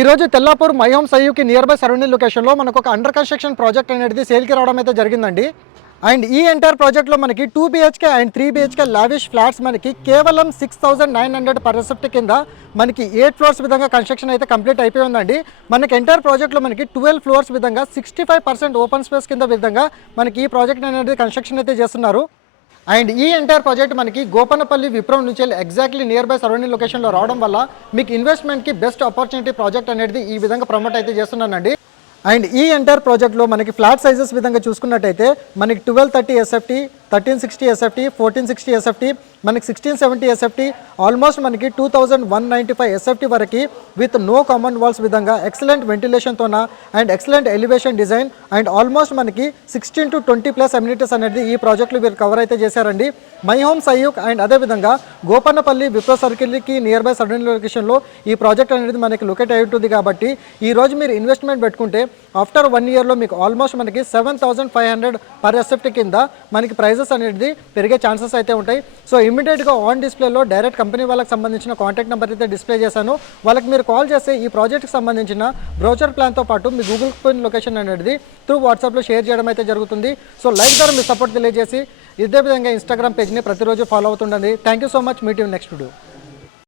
ఈ రోజు Tellapur my home సయ్యూకి నియర్ బై సరౌండింగ్ లొకేషన్లో మనకు ఒక అండర్ కన్స్ట్రక్షన్ ప్రాజెక్ట్ అనేది సేల్కి రావడం అయితే జరిగిందండి. అండ్ ఈ ఎంటైర్ ప్రాజెక్ట్లో మనకి 2 BHK and 3 BHK lavish flats మనకి కేవలం 6,900 పర్ ఎసెప్ట్ కింద మనకి 8 ఫ్లోర్స్ విధంగా కన్స్ట్రక్షన్ అయితే కంప్లీట్ అయిపోయి ఉందండి. మనకి ఎంటైర్ ప్రాజెక్ట్లో మనకి 12 ఫ్లోర్స్ విధంగా 65% ఓపెన్ స్పేస్ కింద విధంగా మనకి ఈ ప్రాజెక్ట్ అనేది కన్స్ట్రక్షన్ అయితే చేస్తున్నారు. అండ్ ఈ ఎంటైర్ ప్రాజెక్ట్ మనకి గోపనపల్లి విప్రమ్ నుంచి ఎగ్జాక్ట్లీ నియర్ బై సరౌండింగ్ లొకేషన్లో రావడం వల్ల మీకు ఇన్వెస్ట్మెంట్కి బెస్ట్ ఆపర్చునిటీ ప్రాజెక్ట్ అనేది ఈ విధంగా ప్రమోట్ అయితే చేస్తున్నానండి. అండ్ ఈ ఎంటైర్ ప్రాజెక్ట్లో మనకి ఫ్లాట్ సైజెస్ విధంగా చూసుకున్నట్టయితే మనకి 1230 SFT, 1360 SFT, 1460 SFT, మనకి 1670 SFT, ఆల్మోస్ట్ మనకి 2195 SFT వరకు విత్ నో కామన్ వాల్స్ విధంగా ఎక్సలెంట్ వెంటిలేషన్తోన and excellent elevation design and almost మనకి 16 to 20+ అమ్యూనిటీస్ అనేది ఈ ప్రాజెక్ట్లో మీరు కవర్ అయితే చేశారండి. మై హోమ్ సయ్యూక్ అండ్ అదేవిధంగా గోపన్నపల్లి విప్రో సర్కిల్కి నియర్ బై సరౌండింగ్ లొకేషన్లో ఈ ప్రాజెక్ట్ అనేది మనకి లొకేట్ అయి ఉంటుంది. కాబట్టి ఈ రోజు మీరు ఇన్వెస్ట్మెంట్ పెట్టుకుంటే ఆఫ్టర్ 1 yearలో మీకు ఆల్మోస్ట్ మనకి 7,500 పర్ ఎసెప్ట్ కింద మనకి ప్రైజెస్ అనేది పెరిగే ఛాన్సెస్ అయితే ఉంటాయి. సో ఇమీడియట్గా ఆన్ డిస్ప్లేలో డైరెక్ట్ కంపెనీ వాళ్ళకి సంబంధించిన కాంటాక్ట్ నెంబర్ అయితే డిస్ప్లే చేశాను. వాళ్ళకి మీరు కాల్ చేస్తే ఈ ప్రాజెక్ట్కి సంబంధించిన బ్రోచర్ ప్లాన్తో పాటు మీ గూగుల్ పిన్ లొకేషన్ అనేది త్రూ వాట్సాప్లో షేర్ చేయడం అయితే జరుగుతుంది. సో లైక్ ద్వారా మీ సపోర్ట్ తెలియజేసి ఇదే విధంగా ఇన్స్టాగ్రామ్ పేజ్ని ప్రతిరోజు ఫాలో అవుతుండండి. Thank you so much. Meet you next video.